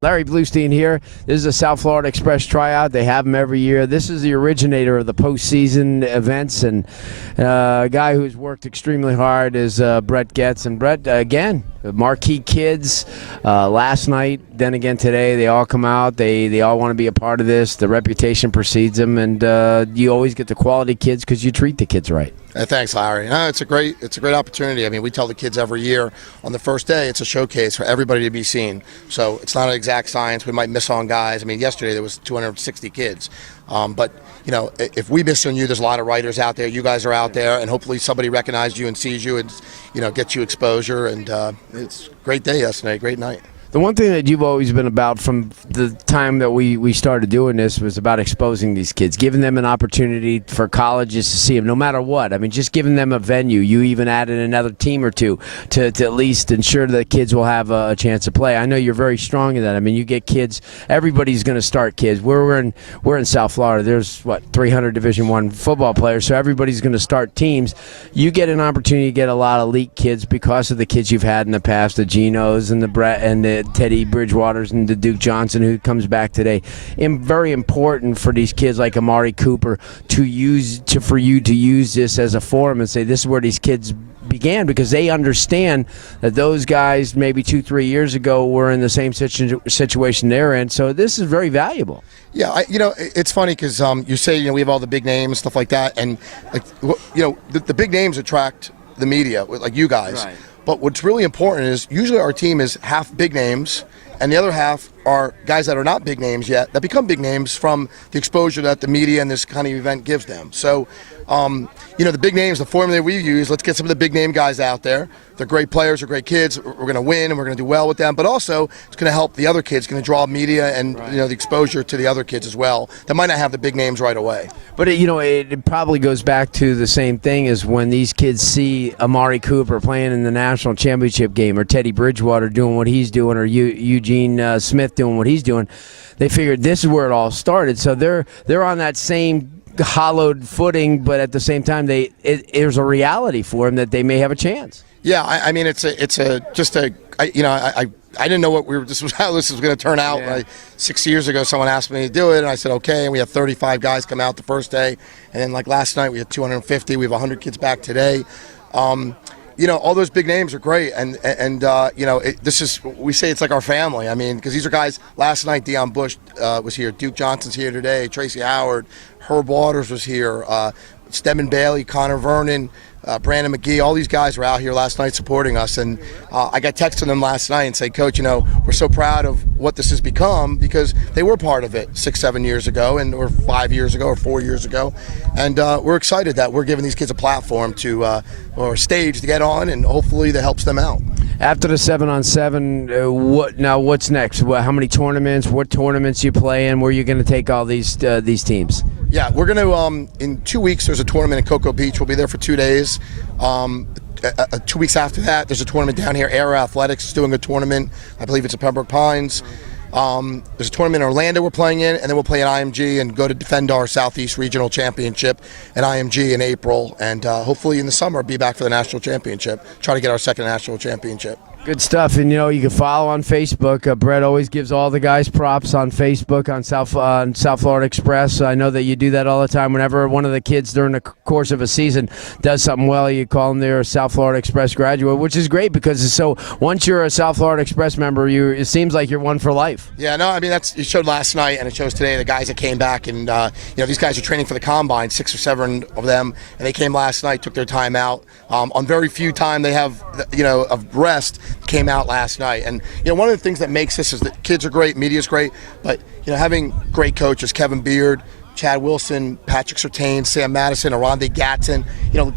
Larry Bluestein here. This is a South Florida Express tryout. They have them every year. This is the originator of the postseason events, and a guy who's worked extremely hard is Brett Goetz. And Brett, again, marquee kids. Last night, then again today, they all come out. They all want to be a part of this. The reputation precedes them, and you always get the quality kids because you treat the kids right. Thanks, Larry. No, it's a great opportunity. I mean, we tell the kids every year on the first day it's a showcase for everybody to be seen. So it's not an exact science. We might miss on guys. I mean, yesterday there was 260 kids. But, you know, if we miss on you, there's a lot of writers out there. You guys are out there, and hopefully somebody recognizes you and sees you and, you know, gets you exposure. And it's a great day yesterday, great night. The one thing that you've always been about from the time that we started doing this was about exposing these kids, giving them an opportunity for colleges to see them, no matter what. I mean, just giving them a venue. You even added another team or two to at least ensure that kids will have a chance to play. I know you're very strong in that. I mean, you get kids. Everybody's going to start kids. We're in South Florida. There's, 300 Division I football players, so everybody's going to start teams. You get an opportunity to get a lot of elite kids because of the kids you've had in the past, the Genos and the Brett and the Teddy Bridgewaters and the Duke Johnson who comes back today. And very important for these kids like Amari Cooper for you to use this as a forum and say this is where these kids began, because they understand that those guys maybe 2-3 years ago were in the same situation they're in. So this is very valuable. Yeah, it's funny because you say we have all the big names, stuff like that, and the big names attract the media, like you guys. Right. But what's really important is usually our team is half big names and the other half are guys that are not big names yet that become big names from the exposure that the media and this kind of event gives them. So, the big names, the formula we use, let's get some of the big name guys out there. They're great players, they're great kids. We're going to win and we're going to do well with them. But also, it's going to help the other kids, going to draw media and the exposure to the other kids as well that might not have the big names right away. But it probably goes back to the same thing as when these kids see Amari Cooper playing in the national championship game, or Teddy Bridgewater doing what he's doing, or Eugene Smith doing what he's doing. They figured this is where it all started. So they're on that same hollowed footing, but at the same time, there's a reality for them that they may have a chance. Yeah, I mean, I didn't know how this was going to turn out. Yeah. 6 years ago, someone asked me to do it, and I said okay. And we had 35 guys come out the first day, and then last night we had 250. We have 100 kids back today. All those big names are great, and we say it's like our family. I mean, because these are guys. Last night, Deion Bush was here. Duke Johnson's here today. Tracy Howard, Herb Waters was here. Stedman Bailey, Connor Vernon, Brandon McGee, all these guys were out here last night supporting us. And I got texting them last night and say, Coach, we're so proud of what this has become, because they were part of it 6-7 years ago, or 5 years ago, or 4 years ago. And we're excited that we're giving these kids a platform or a stage to get on, and hopefully that helps them out. After the 7-on-7, what's next? How many tournaments? What tournaments you play in? Where are you going to take all these teams? Yeah, we're going to, in 2 weeks, there's a tournament in Cocoa Beach. We'll be there for 2 days. 2 weeks after that, there's a tournament down here. Era Athletics is doing a tournament. I believe it's at Pembroke Pines. There's a tournament in Orlando we're playing in, and then we'll play at IMG and go to defend our Southeast Regional Championship at IMG in April. And hopefully in the summer, be back for the National Championship. Try to get our second National Championship. Good stuff. And, you can follow on Facebook. Brett always gives all the guys props on Facebook on South Florida Express. I know that you do that all the time. Whenever one of the kids during the course of a season does something well, you call them their South Florida Express graduate, which is great because once you're a South Florida Express member, it seems like you're one for life. Yeah, no, I mean, it showed last night and it shows today, the guys that came back. And, these guys are training for the Combine, 6 or 7 of them. And they came last night, took their time out. On very few time they have, of rest, came out last night. And one of the things that makes this is that kids are great, media's great, but having great coaches, Kevin Beard, Chad Wilson, Patrick Surtain, Sam Madison, Aronde Gatson,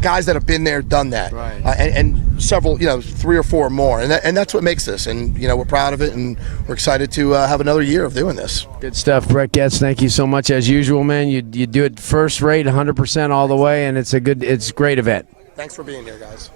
guys that have been there, done that. Right. And several, 3 or 4 more. And that's what makes this. And, we're proud of it, and we're excited to have another year of doing this. Good stuff, Brett Goetz. Thank you so much. As usual, man, you do it first rate, 100% all the way, and it's a great event. Thanks for being here, guys.